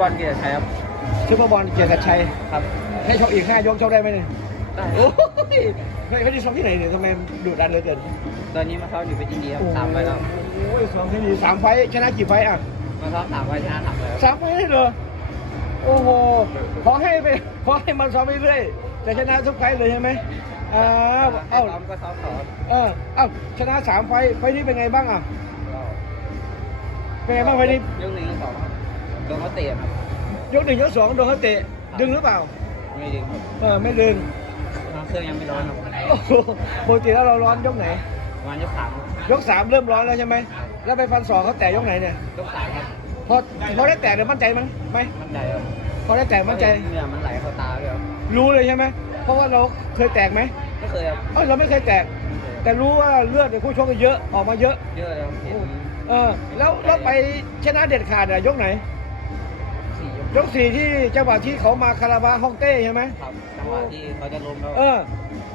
บอลเกียรติชัยครับ ซุปเปอร์บอลเกียรติชัยครับ ให้ชกอีกห้ายกชกได้ไหมเนี่ยได้โอ้ยไม่ไม่ได้ซ้อมที่ไหนเนี่ยทำไมดุดันเหลือเกินตอนนี้มาซ้อมอยู่เป็นดีครับสามไปแล้วโอ้ยซ้อมที่นี่สามไฟท์ชนะกี่ไฟท์อะมาซ้อมสามไปชนะสามเลยครับสามไฟท์เลยเหรอโอ้โหขอให้ไปขอให้มันซ้อมไปเรื่อยจะชนะทุกไฟท์เลยใช่ไหมอ้าวเอ้าซ้อมก็ซ้อมต่อครับเออเอ้าชนะสามไฟท์ไฟท์นี้เป็นไงบ้างอะก็เป็นไงบ้างไฟท์นี้ยกหนึ่งยกสองครับ โดนเขาเตะครับ ยกหนึ่งยกสองโดนเขาเตะดึงหรือเปล่า ไม่ดึงครับเออไม่ดึงเครื่องยังไม่ร้อนครับโอ้โหปกติแล้วเราร้อนยกไหน ประมาณยกสามครับยกสามเริ่มร้อนแล้วใช่ไหมแล้วไปฟันสองเขาแตะยกไหนเนี่ยยกสามครับพอพอได้แตะเนี่ยมั่นใจมั้ยไหมมั่นใจครับพอได้แตะมั่นใจ เหงื่อมันไหลเข้าตาเลยครับรู้เลยใช่ไหมเพราะว่าเราเคยแตกไหมไม่เคยครับเอ้ยเราไม่เคยแตก แต่รู้ว่าเลือดในคู่ชกเยอะออกมาเยอะ เยอะเลยครับเห็นเออแล้วแล้วไปชนะเด็ดขาดอะยกไหนสี่ ยกยกสี่ที่จังหวะที่เขามาคาราบาฮ่องเต้ใช่ไหมครับจังหวะที่เขาจะล้มแล้ว เออ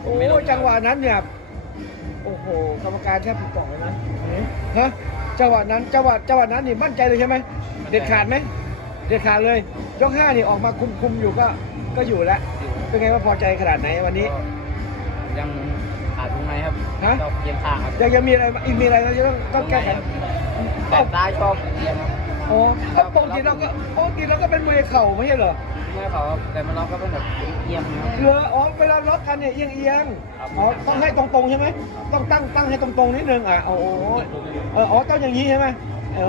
โอ้ยจังหวะนั้นเนี่ยโอ้โหกรรมการแทบผิดกล่องเลยนะฮะจังหวะนั้นจังหวะจังหวะนั้นนี่มั่นใจเลยใช่ไหมเด็ดขาดไหมเด็ดขาดเลยยกห้านี่ออกมาคุมคุมอยู่ก็ก็อยู่แล้วอยู่เป็นไงว่าพอใจขนาดไหนวันนี้ก็ยังขาดตรงไหนครับฮะชอบเอียงข้างครับยังยังมีอะไรอีกมีอะไรที่ต้องต้องแก้ไขแต่ตาชอบเอียงครับ โอ้ก็ปกติเราก็ปกติเราก็เป็นมวยเข่าไม่ใช่เหรอไม่เขาครับแต่มันล็อกก็เป็นแบบเอียงครับเหลืออ๋อเวลาล็อกกันเนี่ยเอียงเอียงครับ อ๋อต้องให้ตรงๆใช่ไหมต้องตั้งตั้งให้ตรงๆนิดนึงอะโอ้โหเอออ๋อต้องอย่างนี้ใช่ไหมโอ้